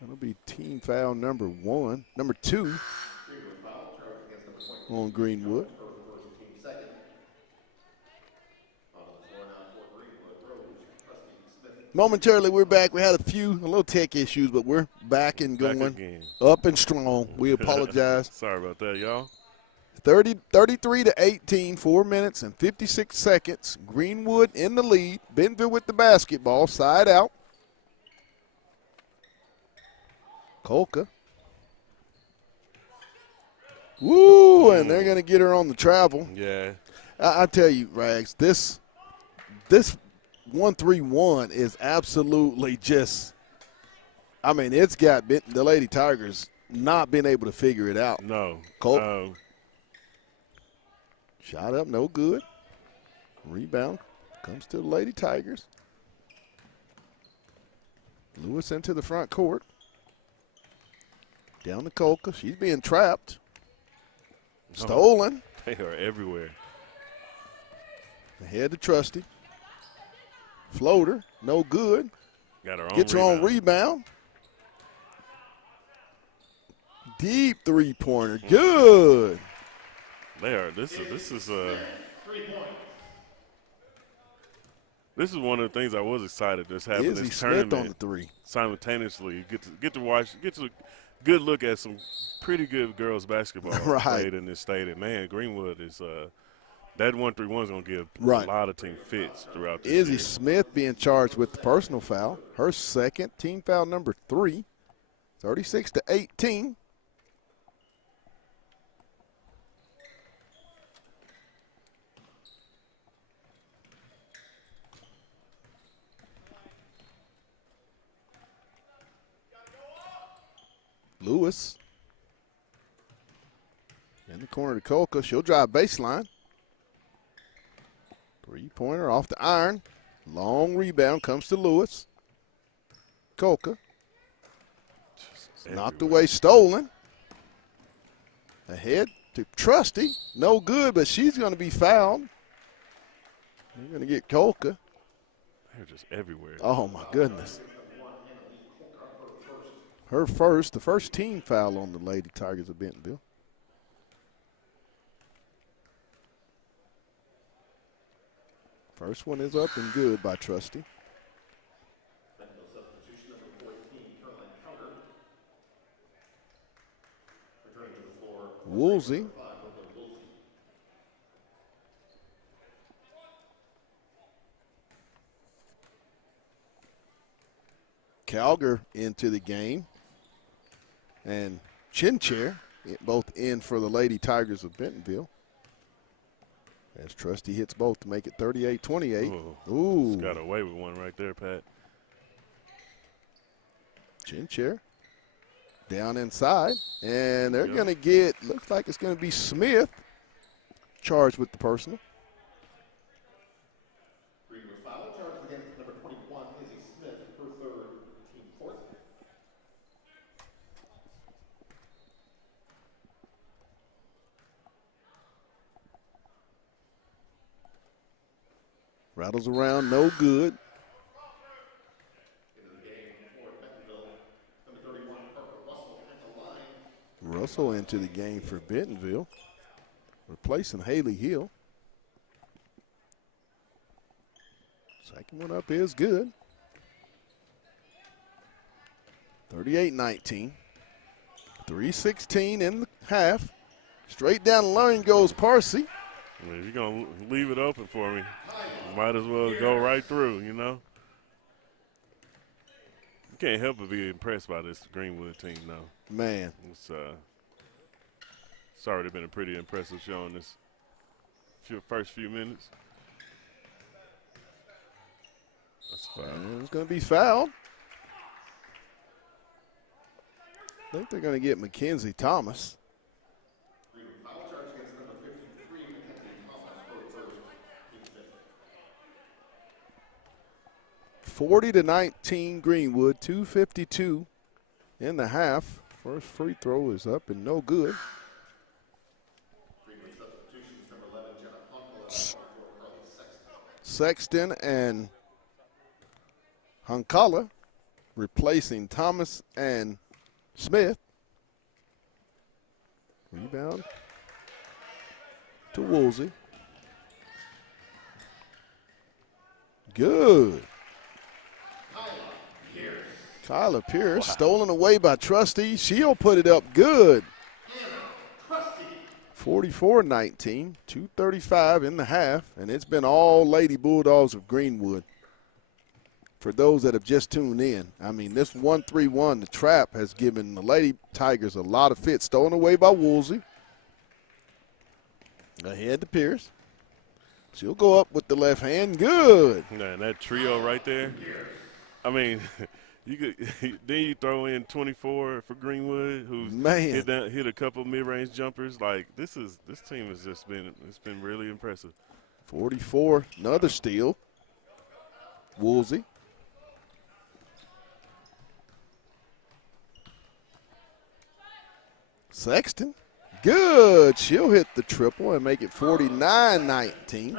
That'll be team foul number 2 on Greenwood. Momentarily, we're back. We had a little tech issues, but we're back and Back going again. up and strong. We apologize. Sorry about that, y'all. 33 to 18, 4 minutes and 56 seconds. Greenwood in the lead. Bentonville with the basketball, side out. Kolka. Woo, and they're going to get her on the travel. Yeah. I tell you, Rags, this 1-3-1 is absolutely just, I mean, it's got the Lady Tigers not been able to figure it out. No. Colt. Shot up, no good. Rebound comes to the Lady Tigers. Lewis into the front court. Down to Kolka. She's being trapped. Stolen. They are everywhere. Ahead to Trusty. Floater, no good. Got her own Gets her own rebound. Deep three-pointer, good. They are. This is one of the things I was excited that's happening Izzy this Smith tournament. on the three. Simultaneously, get to watch, get a good look at some pretty good girls basketball Right. played in this stadium. Man, Greenwood is that 1-3-1 is going to give Right. a lot of team fits throughout this Izzy year. Smith being charged with the personal foul. Her second, team foul number 3. 36 to 18. Lewis. In the corner to Kolka. She'll drive baseline. Three-pointer off the iron. Long rebound comes to Lewis. Kolka. Knocked away, stolen. Ahead to Trusty. No good, but she's going to be fouled. They're going to get Kolka. They're just everywhere. Oh, my goodness. Her first, the first team foul on the Lady Tigers of Bentonville. First one is up and good by Trusty. Woolsey. Calger into the game. And Chinchair, both in for the Lady Tigers of Bentonville. As Trusty hits both to make it 38-28. Ooh. Just got away with one right there, Pat. Chinchair down inside. And they're going to get, looks like it's going to be Smith charged with the personal. Greenwood foul charges against number 21, Izzy Smith, her third, team fourth. Rattles around, no good. Into the game for Bentonville, number 31, Parker Russell at the line. Russell into the game for Bentonville, replacing Haley Hill. Second one up is good. 38-19. 3:16 in the half. Straight down the lane goes Parsi. I mean, if you're going to leave it open for me, you might as well go right through, you know. You can't help but be impressed by this Greenwood team, though. Man. It's already been a pretty impressive show in this first few minutes. That's a foul. And it's going to be fouled. I think they're going to get Mackenzie Thomas. Greenwood foul charge against number 53, Mackenzie Thomas, her first, team fifth. 40-19 Greenwood, 2:52 in the half. First free throw is up and no good. Greenwood substitutions, number 11, Jenna Hunkala, Sexton and Hankala replacing Thomas and Smith. Rebound to Woolsey. Good. Kyla Pierce, stolen away by Trusty. She'll put it up good. 44-19, 2:35 in the half, and it's been all Lady Bulldogs of Greenwood. For those that have just tuned in, I mean, this 1-3-1, the trap, has given the Lady Tigers a lot of fits. Stolen away by Woolsey. Ahead to Pierce. She'll go up with the left hand. Good. Man, that trio right there. I mean, you could then you throw in 24 for Greenwood, who's hit a couple mid-range jumpers. Like this team has just been really impressive. 44, another steal. Woolsey. Sexton. Good. She'll hit the triple and make it 49-19.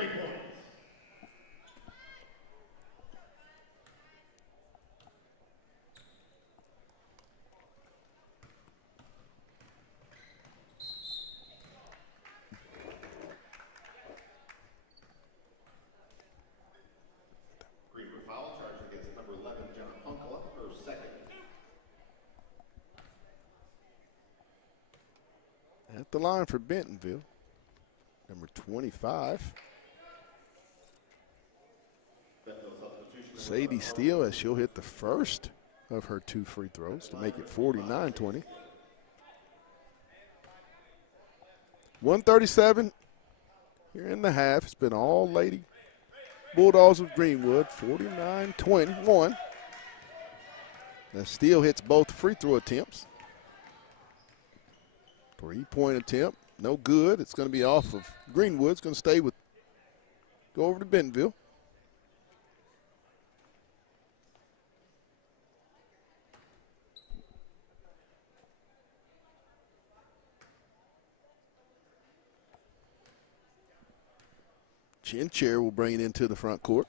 Greenwood foul charge against number 11, John Hunkla, her second. At the line for Bentonville, number 25. Sadie Steele, as she'll hit the first of her 2 free throws to make it 49-20. 137 here in the half. It's been all Lady Bulldogs of Greenwood, 49-21. Now Steele hits both free throw attempts. 3-point attempt, no good. It's going to be off of Greenwood. It's going to go over to Bentonville. Chin Chair will bring it into the front court.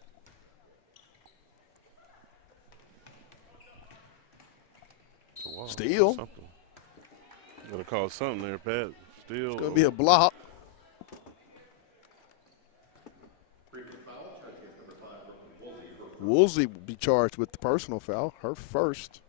Steele. Gotta call something there, Pat. Still. It's going to be a block. Woolsey will be charged with the personal foul, her first.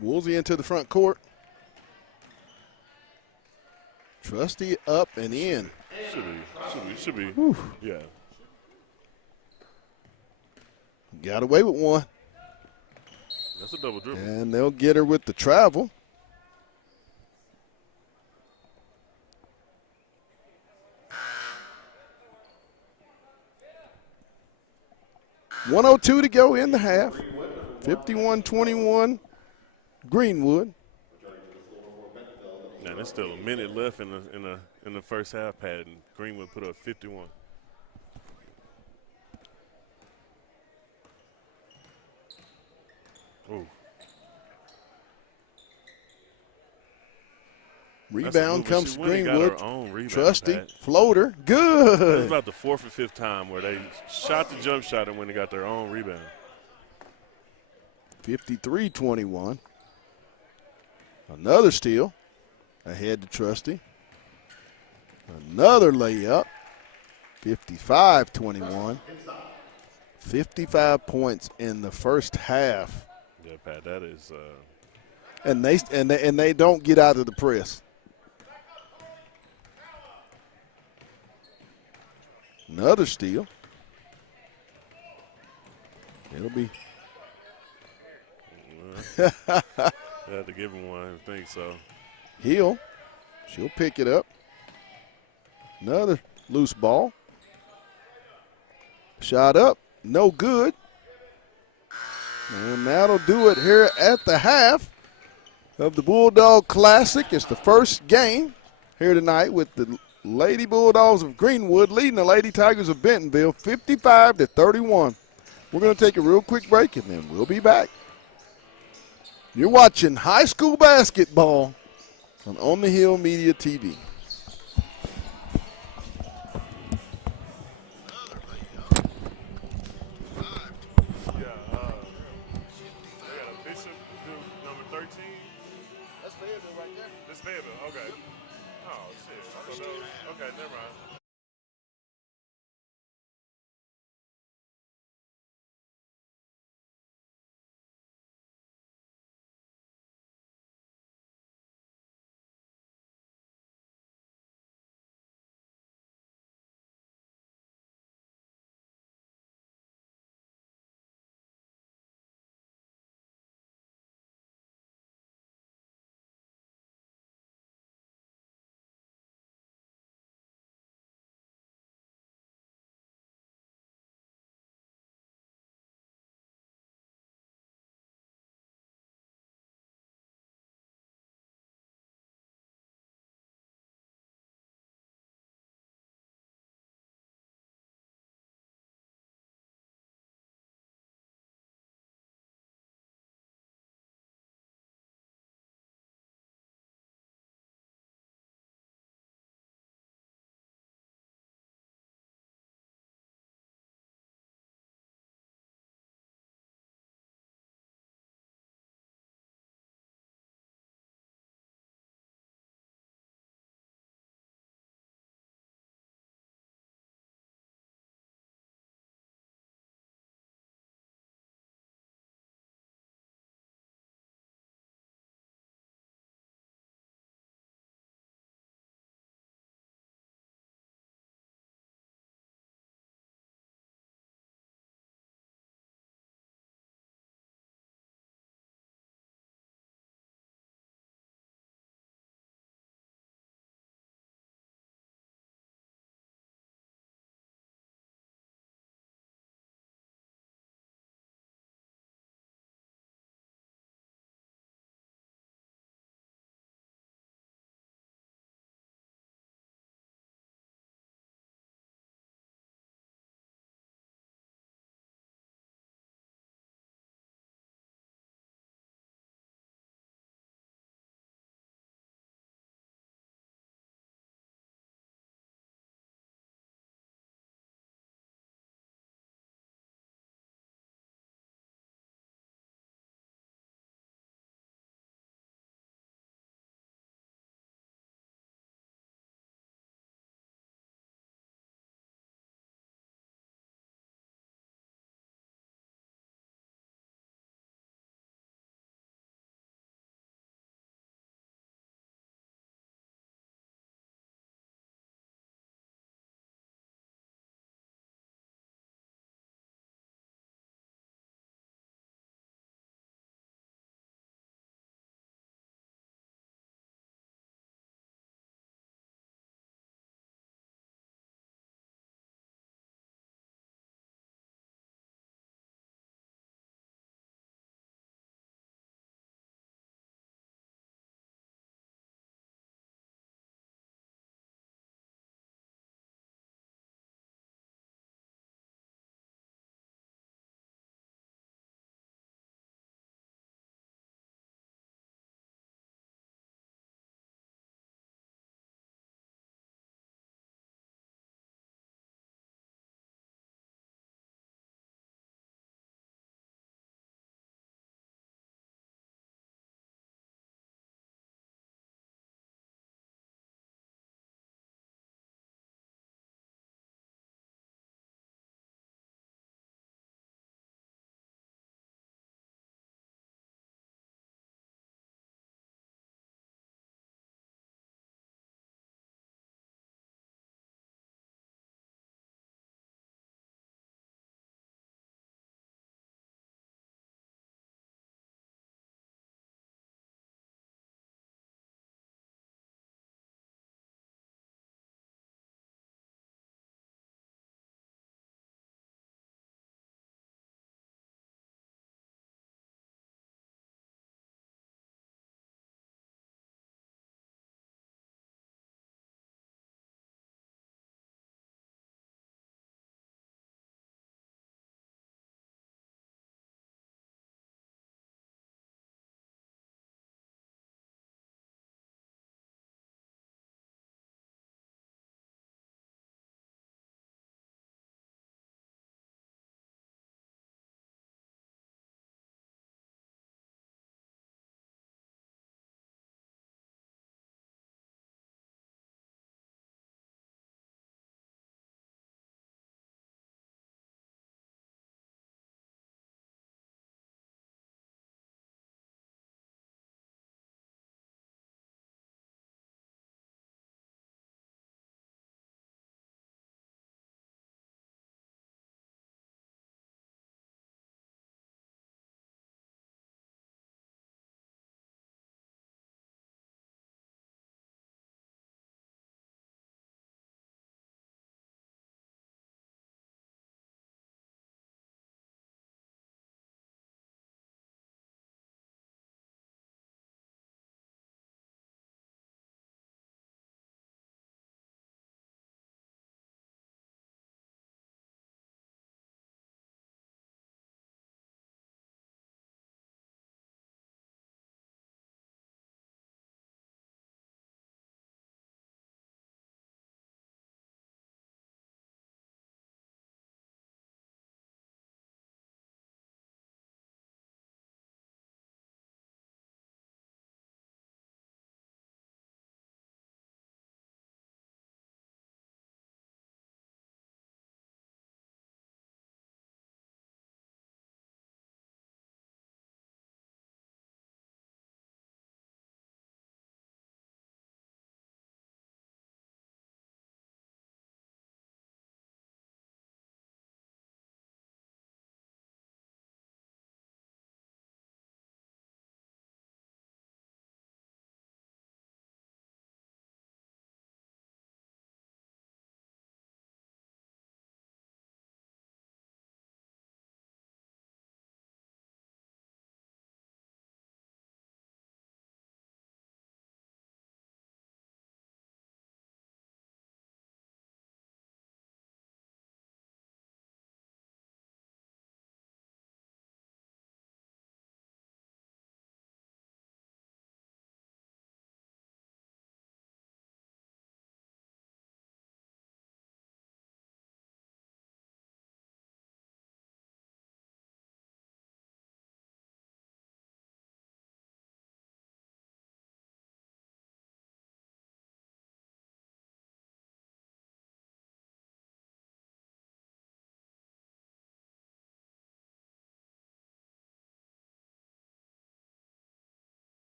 Woolsey into the front court. Trusty up and in. Should be. Whew. Yeah. Got away with one. That's a double dribble. And they'll get her with the travel. .102 to go in the half. 51-21. Greenwood. Now there's still a minute left in the first half, Pat, and Greenwood put up 51. Ooh. Rebound comes to Greenwood. Rebound, Trusty Pat. floater. Good. It's about the 4th or 5th time where they shot the jump shot and when they got their own rebound. 53-21. Another steal. Ahead to Trusty. Another layup. 55-21. 55 points in the first half. Yeah, Pat, that is. And they don't get out of the press. Another steal. It'll be. They had to give him one, I think so. She'll pick it up. Another loose ball. Shot up, no good. And that'll do it here at the half of the Bulldog Classic. It's the first game here tonight with the Lady Bulldogs of Greenwood leading the Lady Tigers of Bentonville 55-31. We're going to take a real quick break, and then we'll be back. You're watching high school basketball on the Hill Media TV. Number 13. That's Fayetteville right there. That's Fayetteville. Okay. Oh shit. Okay, never mind.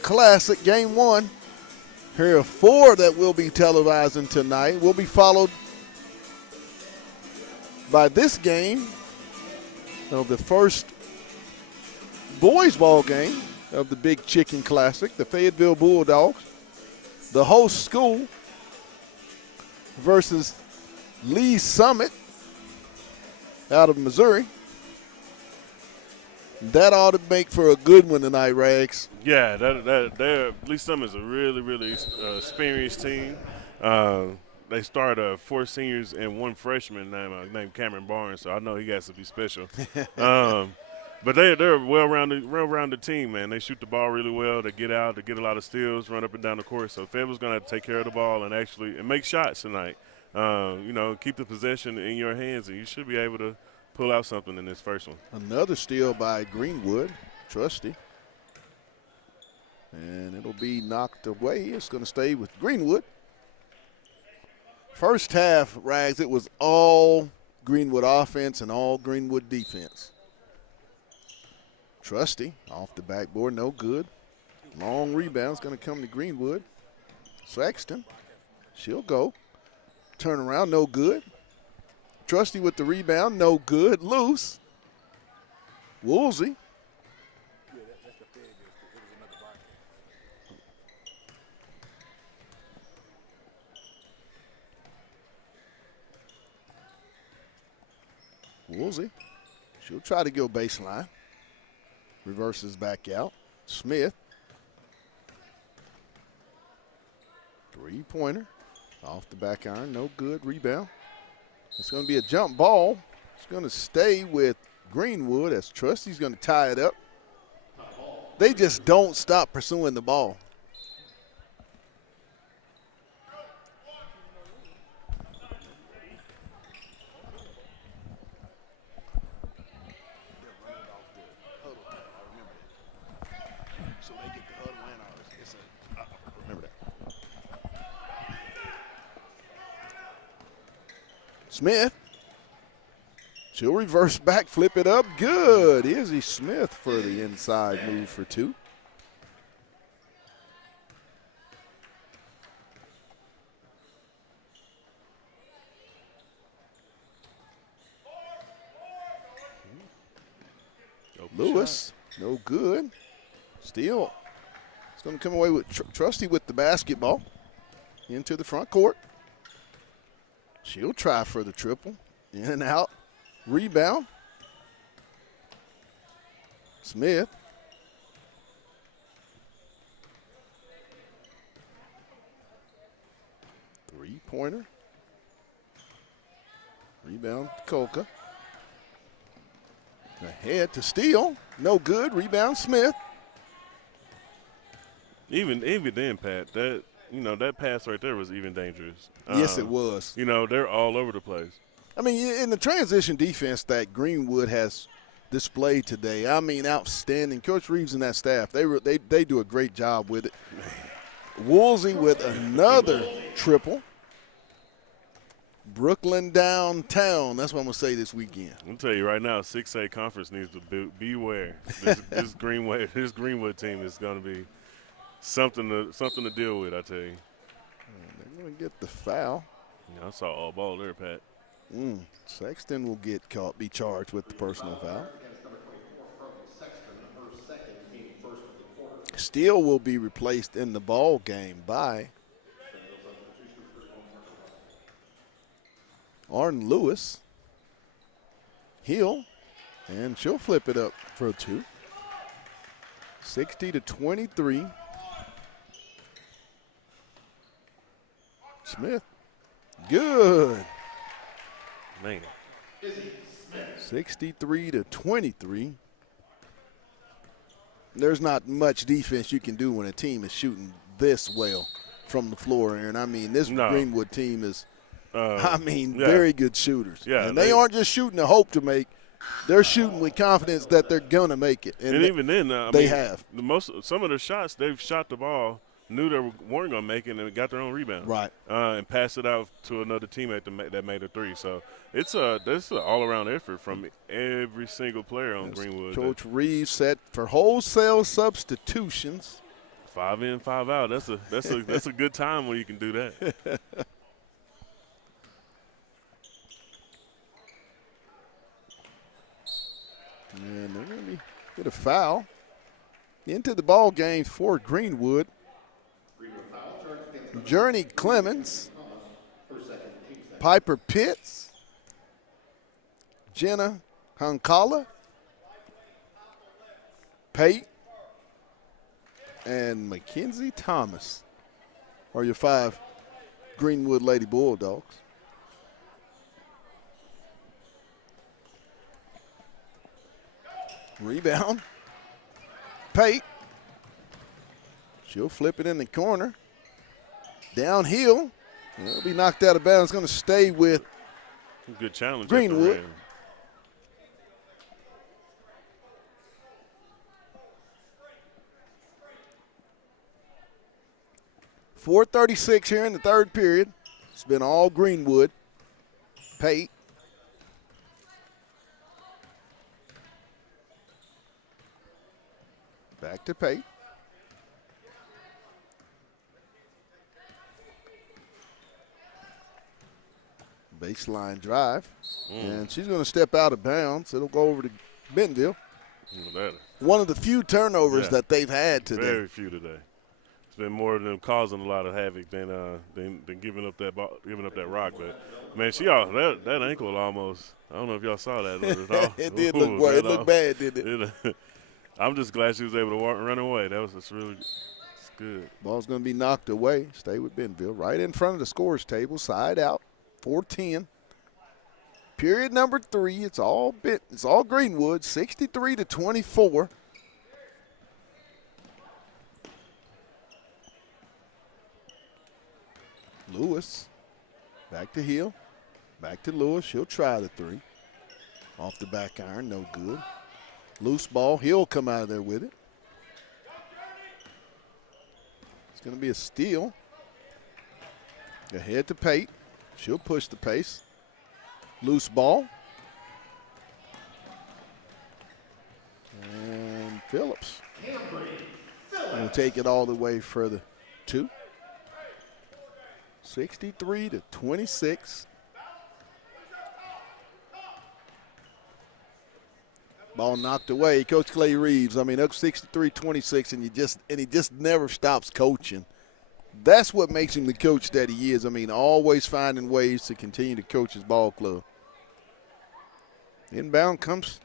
Classic Game 1. Here are 4 that we'll be televising tonight. Will be followed by this game of the first boys ball game of the Big Chicken Classic. The Fayetteville Bulldogs, the host school, versus Lee Summit out of Missouri. That ought to make for a good one tonight, Rags. Yeah, Lee Summit's a really, really experienced team. They started 4 seniors and 1 freshman named Cameron Barnes, so I know he has to be special. But they're a well-rounded team, man. They shoot the ball really well. They get out, they get a lot of steals, run up and down the court. So Fayetteville's going to have to take care of the ball and make shots tonight. Keep the possession in your hands, and you should be able to pull out something in this first one. Another steal by Greenwood, Trusty. And it'll be knocked away. It's going to stay with Greenwood. First half, Rags, it was all Greenwood offense and all Greenwood defense. Trusty off the backboard, no good. Long rebound's going to come to Greenwood. Sexton, she'll go. Turn around, no good. Trusty with the rebound, no good. Loose. Woolsey. Woolsey. She'll try to go baseline. Reverses back out. Smith. Three-pointer. Off the back iron, no good. Rebound. It's going to be a jump ball. It's going to stay with Greenwood as Trusty's going to tie it up. They just don't stop pursuing the ball. Smith. She'll reverse back, flip it up. Good. Izzy Smith for the inside move for 2. Lewis, no good. Steal. It's going to come away with Trusty with the basketball into the front court. She'll try for the triple. In and out. Rebound. Smith. Three-pointer. Rebound, Coca. Ahead to steal. No good. Rebound, Smith. Even then, Pat, that pass right there was even dangerous. Yes, it was. They're all over the place. I mean, in the transition defense that Greenwood has displayed today, I mean, outstanding. Coach Reeves and that staff, they do a great job with it. Woolsey with another triple. Brooklyn downtown. That's what I'm going to say this weekend. I'll tell you right now, 6A conference needs to beware. This Greenwood team is going to be something to deal with, I tell you. They're going to get the foul. Yeah, I saw all ball there, Pat. Sexton will be charged with the personal foul. Steele will be replaced in the ball game by Arden Lewis. Hill, and she'll flip it up for a 2. 60-23. Smith. Good. Man. 63-23. There's not much defense you can do when a team is shooting this well from the floor, Aaron. I mean, this Greenwood team is, very good shooters. Yeah, and they aren't just shooting to hope to make. They're shooting with confidence that they're going to make it. And even then, have. Some of the shots, they've shot the ball, knew they weren't going to make it, and got their own rebound. Right. And passed it out to another teammate that made a 3. So it's an all-around effort from every single player on Greenwood. Coach Reeves set for wholesale substitutions 5 in, 5 out. That's a good time when you can do that. And they're going to get a foul into the ball game for Greenwood. Journey Clemens, Piper Pitts, Jenna Hankala, Pate, and Mackenzie Thomas are your 5 Greenwood Lady Bulldogs. Rebound. Pate. She'll flip it in the corner. Downhill. It'll be knocked out of bounds. Going to stay with good challenge. Greenwood. 4:36 here in the third period. It's been all Greenwood. Pate. Back to Pate. Baseline drive. And she's going to step out of bounds. It'll go over to Bentonville. One of the few turnovers that they've had today. Very few today. It's been more of them causing a lot of havoc than giving up that ball, giving up that rock. But man, that ankle almost. I don't know if y'all saw that. It did look bad, didn't it? I'm just glad she was able to run away. It's good. Ball's going to be knocked away. Stay with Bentonville. Right in front of the scores table. Side out. 4:10. Period number 3. It's all Greenwood. 63-24. Lewis. Back to Hill. Back to Lewis. She'll try the 3. Off the back iron. No good. Loose ball. He'll come out of there with it. It's going to be a steal. Ahead to Pate. She'll push the pace. Loose ball. And Phillips will take it all the way for the 2. 63-26. Ball knocked away. Coach Clay Reeves, up 63-26, and he just never stops coaching. That's what makes him the coach that he is. Always finding ways to continue to coach his ball club. Inbound comes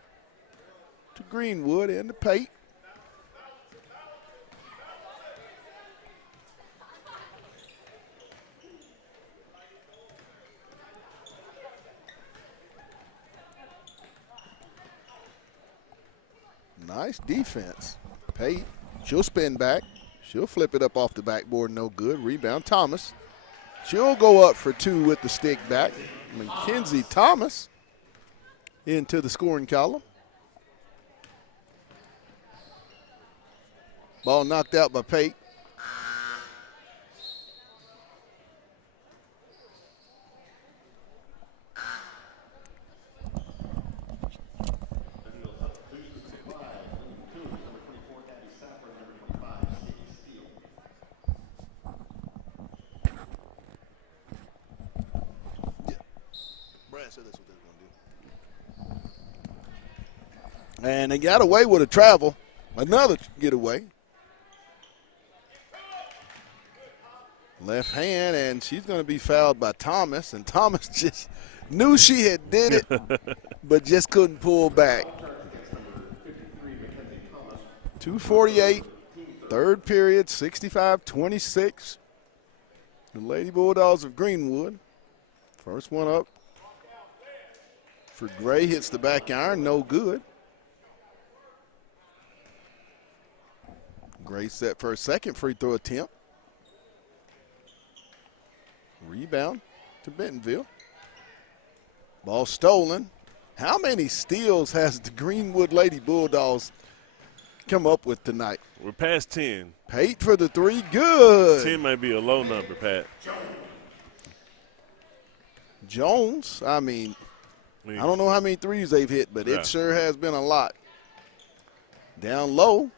to Greenwood and to Pate. Nice defense. Pate, she'll spin back. She'll flip it up off the backboard, no good. Rebound, Thomas. She'll go up for 2 with the stick back. Mackenzie Thomas into the scoring column. Ball knocked out by Pate. And they got away with a travel. Another getaway. Left hand, and she's going to be fouled by Thomas. And Thomas just knew she had did it, but just couldn't pull back. 2:48, third period, 65-26. The Lady Bulldogs of Greenwood. First one up for Gray, hits the back iron, no good. Gray set for a second free throw attempt. Rebound to Bentonville. Ball stolen. How many steals has the Greenwood Lady Bulldogs come up with tonight? We're past 10. Pate for the 3, good. 10 may be a low number, Pat. Jones, I don't know how many threes they've hit, but it sure has been a lot. Down low,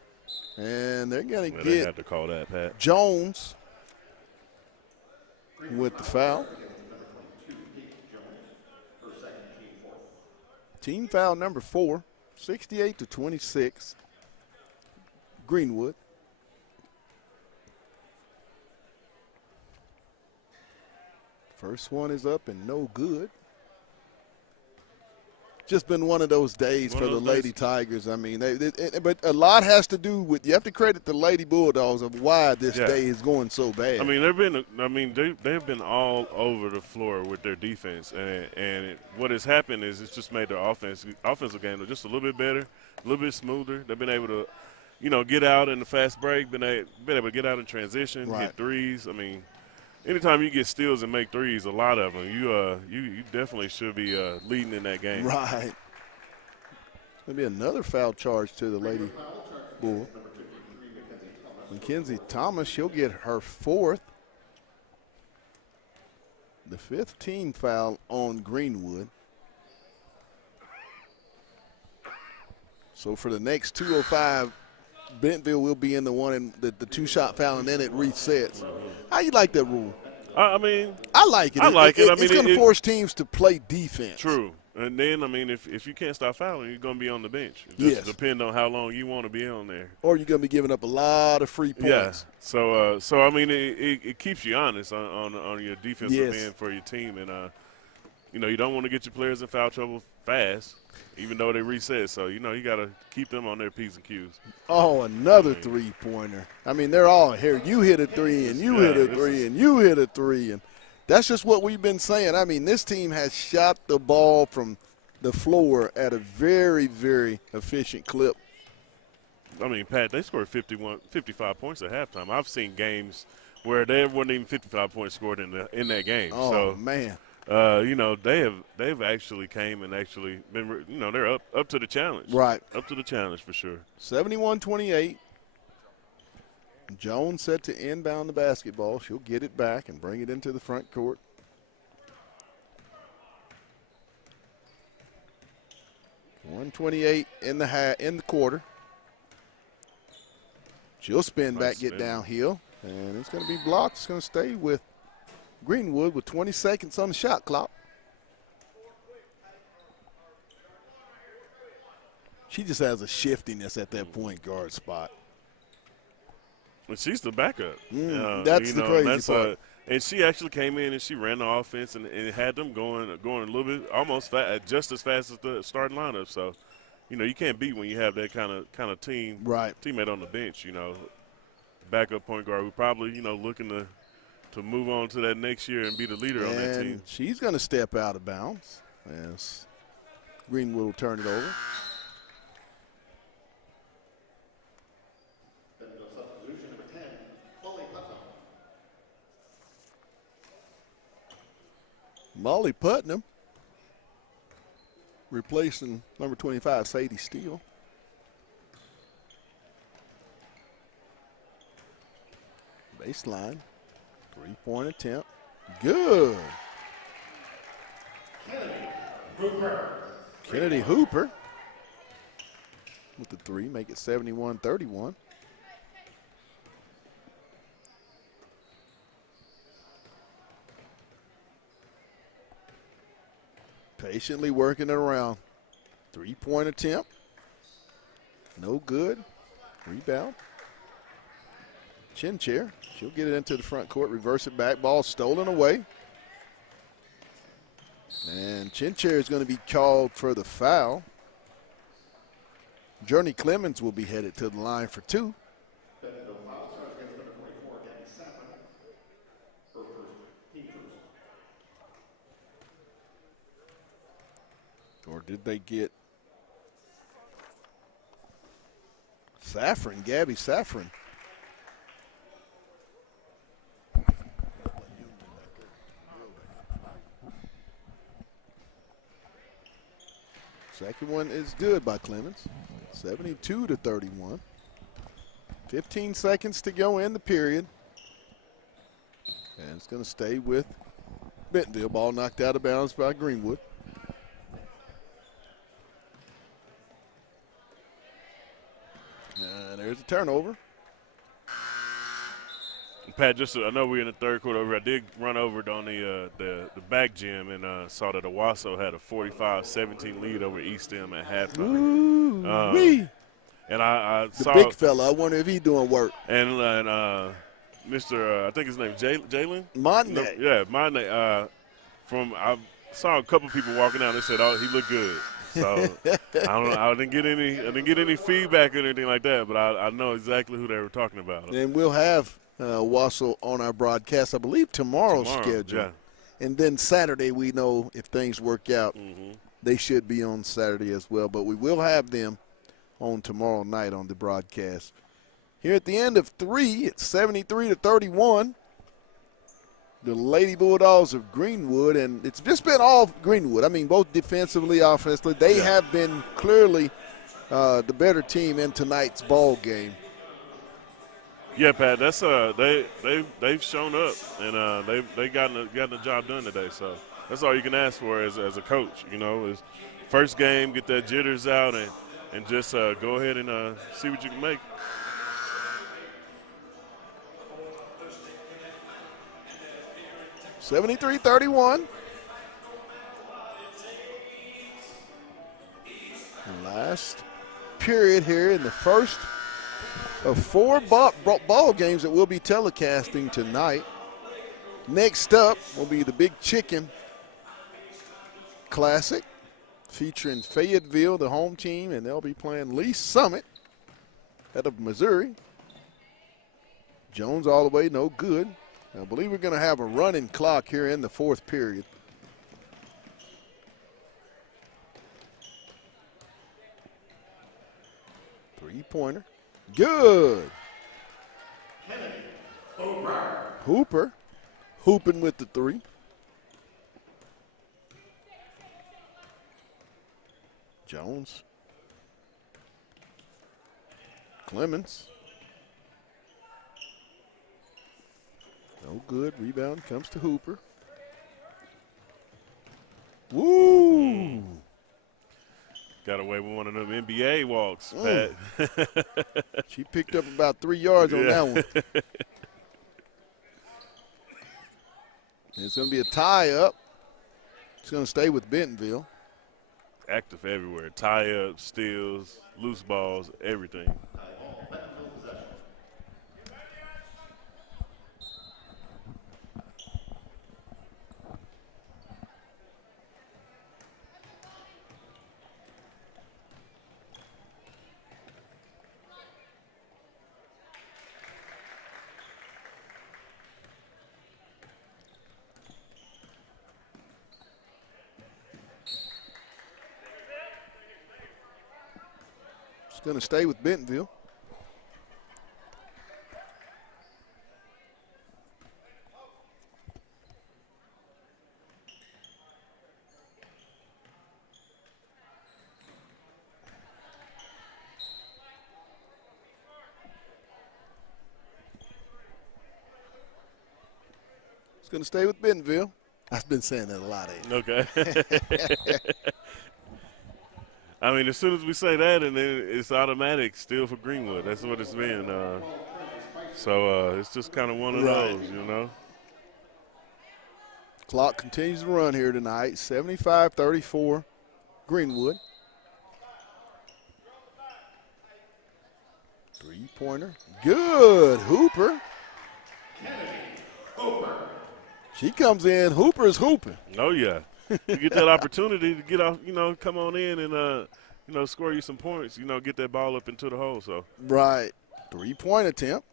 And they're going to They get had to call that, Pat. Jones with the foul. Team foul number 4, 68-26. Greenwood. First one is up and no good. Just been one of those days for the Lady Tigers. I mean, but a lot has to do with, you have to credit the Lady Bulldogs of why this day is going so bad. I mean, they've been all over the floor with their defense, and what has happened is it's just made their offensive game just a little bit better, a little bit smoother. They've been able to, get out in the fast break, been able to get out in transition, hit threes. I mean, anytime you get steals and make threes, a lot of them, you definitely should be leading in that game. Right. There'll be another foul charge to the Lady Bull. Mackenzie Thomas, she'll get her 4th. The 5th team foul on Greenwood. So for the next 2:05, Bentonville will be in the one and the 2-shot foul, and then it resets. How you like that rule? I mean, I like it. I like it. It's going to force teams to play defense. True. And then, I mean, if you can't stop fouling, you're going to be on the bench. It just depends on how long you want to be on there. Or you're going to be giving up a lot of free points. Yeah. So I mean, it keeps you honest on your defensive end for your team. And, you don't want to get your players in foul trouble fast, even though they reset. So, you got to keep them on their P's and Q's. Oh, another three-pointer. I mean, they're all here. You hit a 3, and you hit a 3, and you hit a 3. And that's just what we've been saying. I mean, this team has shot the ball from the floor at a very, very efficient clip. I mean, Pat, they scored 55 points at halftime. I've seen games where there wasn't even 55 points scored in that game. Oh, man. They've actually came and actually been, they're up to the challenge. Right. Up to the challenge for sure. 71-28. Jones set to inbound the basketball. She'll get it back and bring it into the front court. .128 in the quarter. She'll spin back, get downhill, and it's going to be blocked. It's going to stay with Greenwood with 20 seconds on the shot clock. She just has a shiftiness at that point guard spot. But she's the backup. That's the crazy part. And she actually came in and she ran the offense and had them going a little bit almost just as fast as the starting lineup. So, you can't beat when you have that kind of teammate on the bench. Backup point guard who probably looking to move on to that next year and be the leader on that team. She's going to step out of bounds as Greenwood will turn it over. Molly Putnam replacing number 25, Sadie Steele. Baseline, 3-point attempt. Good. Kennedy Hooper with the 3, make it 71-31. Patiently working it around. 3-point attempt. No good. Rebound. Chin chair. She'll get it into the front court, reverse it back. Ball stolen away. And Chin chair is going to be called for the foul. Journey Clemens will be headed to the line for 2. Or did they get Saffron, Gabby Saffron? Second one is good by Clemens, 72-31. 15 seconds to go in the period. And it's going to stay with Bentonville. Ball knocked out of bounds by Greenwood. There's the turnover. Pat, I know we're in the third quarter over. I did run over on the back gym and saw that Owasso had a 45-17 lead over East End at halftime. And I saw the big fella. I wonder if he's doing work. And Mr. I think his name Jalen. Monday. Yeah, Monday. I saw a couple people walking down. They said, "Oh, he looked good." So I don't know. I didn't get any feedback or anything like that, but I know exactly who they were talking about. And we'll have Wassel on our broadcast, I believe, tomorrow's schedule. Yeah. And then Saturday, we know if things work out, they should be on Saturday as well. But we will have them on tomorrow night on the broadcast. Here at the end of 3, it's 73-31. The Lady Bulldogs of Greenwood, and it's just been all Greenwood. I mean, both defensively, offensively, they have been clearly the better team in tonight's ball game. Yeah, Pat, that's they've shown up and they've gotten the job done today. So that's all you can ask for as a coach. You know, is first game, get that jitters out and just go ahead and see what you can make. (73-31). Last period here in the first of 4 ball games that we'll be telecasting tonight. Next up will be the Big Chicken Classic featuring Fayetteville, the home team, and they'll be playing Lee Summit out of Missouri. Jones all the way, no good. I believe we're going to have a running clock here in the 4th period. Three-pointer. Good. Hooper hooping with the 3. Jones. Clemens. No good. Rebound comes to Hooper. Woo! Got away with one of them NBA walks, Pat. She picked up about 3 yards on that one. It's going to be a tie-up. It's going to stay with Bentonville. Active everywhere. Tie-up, steals, loose balls, everything. Going to stay with Bentonville. It's going to stay with Bentonville. I've been saying that a lot. Okay. I mean, as soon as we say that, and then it's automatic still for Greenwood. That's what it's been. So it's just kind of one of those, you know. Clock continues to run here tonight. 75-34, Greenwood. Three-pointer. Good. Hooper. She comes in. Hooper's hooping. Oh, yeah. You get that opportunity to get off, you know, come on in and, you know, score you some points, you know, get that ball up into the hole. So right. Three-point attempt.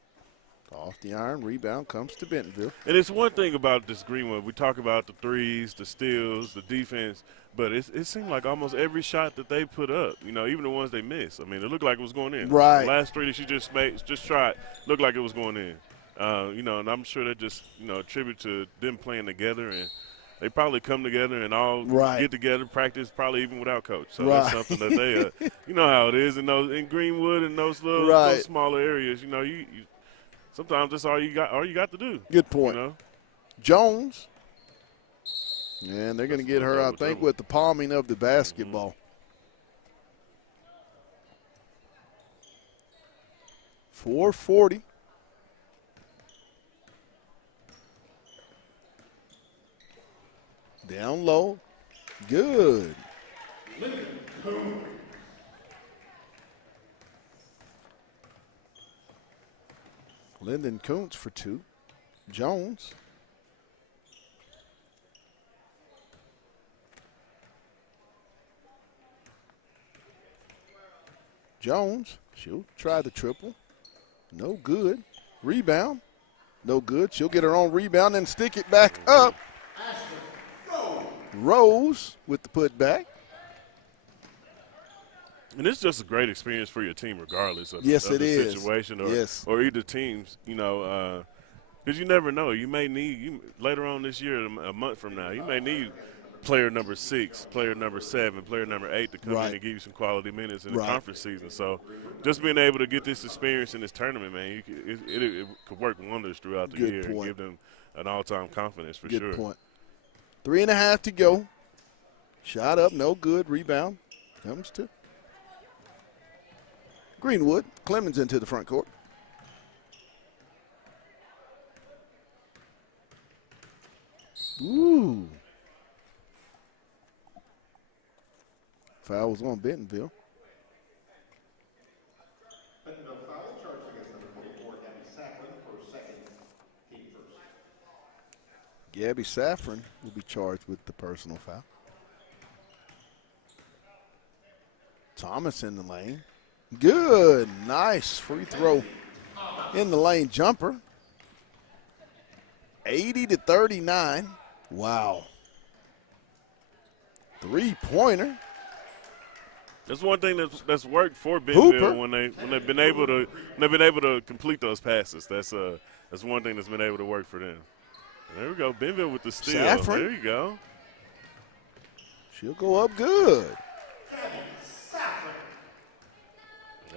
Off the iron. Rebound comes to Bentonville. And it's one thing about this Greenwood. We talk about the threes, the steals, the defense, but it seemed like almost every shot that they put up, you know, even the ones they missed. I mean, it looked like it was going in. Right. The last 3 that she just tried looked like it was going in. You know, and I'm sure that just, you know, attribute to them playing together, and they probably come together and all get together, practice, probably even without coach. So that's something that they, you know how it is in Greenwood and those little those smaller areas. You know, you sometimes that's all you got to do. Good point. You know? Jones, and they're going to get her, I think, with the palming of the basketball. 4:40. Down low. Good. Lyndon Kuntz for 2. Jones. Jones, she'll try the triple. No good. Rebound. No good. She'll get her own rebound and stick it back up. Rose with the putback. And it's just a great experience for your team regardless of, yes, of it the is. situation yes. or either teams, you know, because you never know. You may need, later on this year, a month from now, you may need player number 6, player number 7, player number 8 to come in and give you some quality minutes in the conference season. So just being able to get this experience in this tournament, man, it could work wonders throughout the year and give them an all-time confidence for sure. Good point. 3.5 to go. Shot up, no good. Rebound comes to Greenwood. Clemens into the front court. Ooh. Foul was on Bentonville. Bentonville foul charged against number 24, Gabby Saffron, for second, team first. Gabby Saffron will be charged with the personal foul. Thomas in the lane. Good. Nice free throw in the lane jumper. 80-39. Wow. 3-pointer. That's one thing that's worked for Bentonville Hooper. when they've been able to complete those passes. That's one thing that's been able to work for them. There we go, Bentonville with the steal. Saffron. There you go. She'll go up good.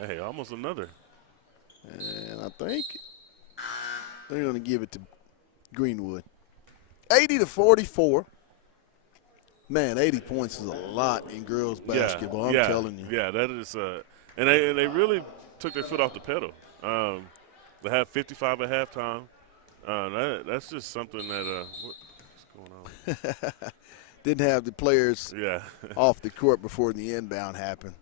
Hey, almost another. And I think they're going to give it to Greenwood. 80-44. Man, 80 points is a lot in girls basketball. I'm telling you. Yeah, that is. And they really took their foot off the pedal. They have 55 at halftime. That's just something that what's going on? Didn't have the players off the court before the inbound happened.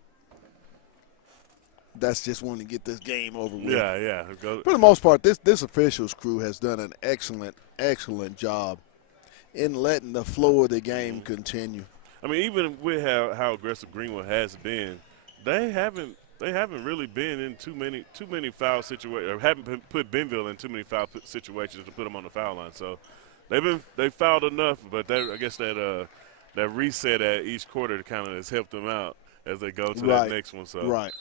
That's just wanting to get this game over with. Yeah. For the most part, this officials crew has done an excellent job in letting the flow of the game continue. I mean, even with how aggressive Greenwood has been, they haven't really been in too many foul situations, or haven't put Bentonville in too many foul situations to put them on the foul line. So they fouled enough, but I guess that reset at each quarter kind of has helped them out as they go to that next one. So right.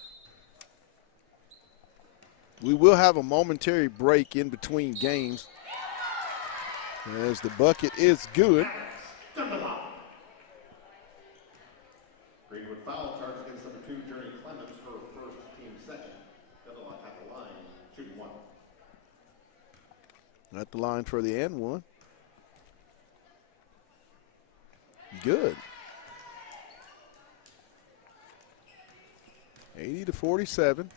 We will have a momentary break in between games as the bucket is good. Greenwood foul charge against number 2, Journey Clemens, her first, team second. Dunlop at the line, shooting 1. At the line for the and one. Good. 80-47.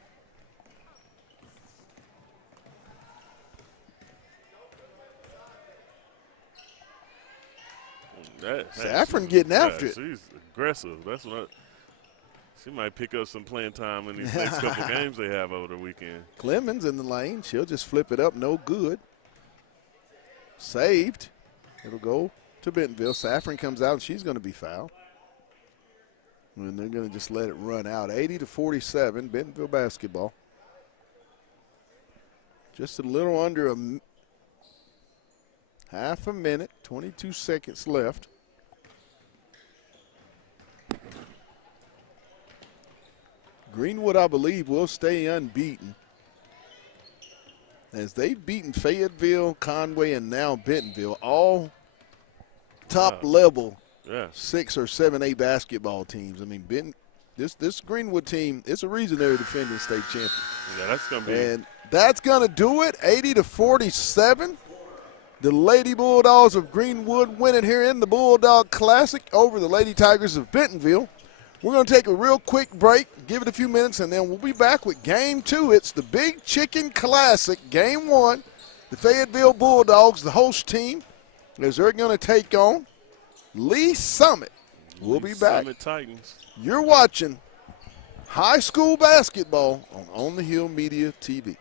Saffron getting after it. She's aggressive. That's what she might pick up some playing time in these next couple games they have over the weekend. Clemens in the lane. She'll just flip it up. No good. Saved. It'll go to Bentonville. Saffron comes out, and she's going to be fouled. And they're going to just let it run out. 80-47, Bentonville basketball. Just a little under half a minute, 22 seconds left. Greenwood, I believe, will stay unbeaten as they've beaten Fayetteville, Conway, and now Bentonville, all top-level 6 or 7A basketball teams. I mean, this Greenwood team, it's a reason they're defending state champions. Yeah, that's going to be. And that's going to do it, 80-47. The Lady Bulldogs of Greenwood winning here in the Bulldog Classic over the Lady Tigers of Bentonville. We're going to take a real quick break, give it a few minutes, and then we'll be back with Game 2. It's the Big Chicken Classic, Game 1. The Fayetteville Bulldogs, the host team, as they're going to take on Lee Summit. We'll be back. Summit Titans. You're watching high school basketball on the Hill Media TV.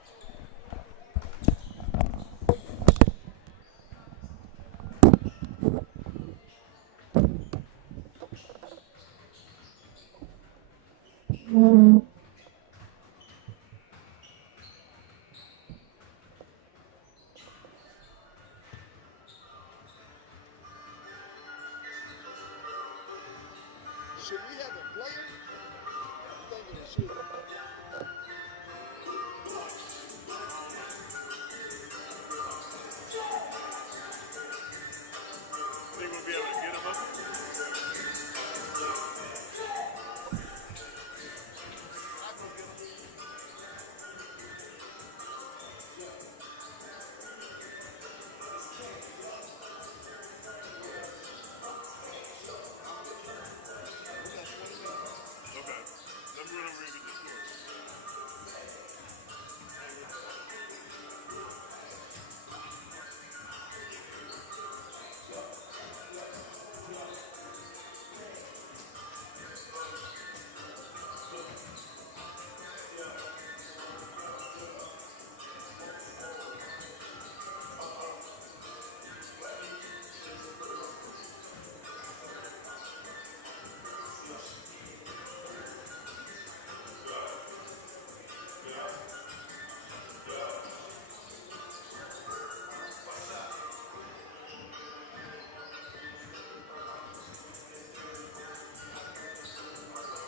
Should we have a player? I'm thinking it should. Think we'll be able to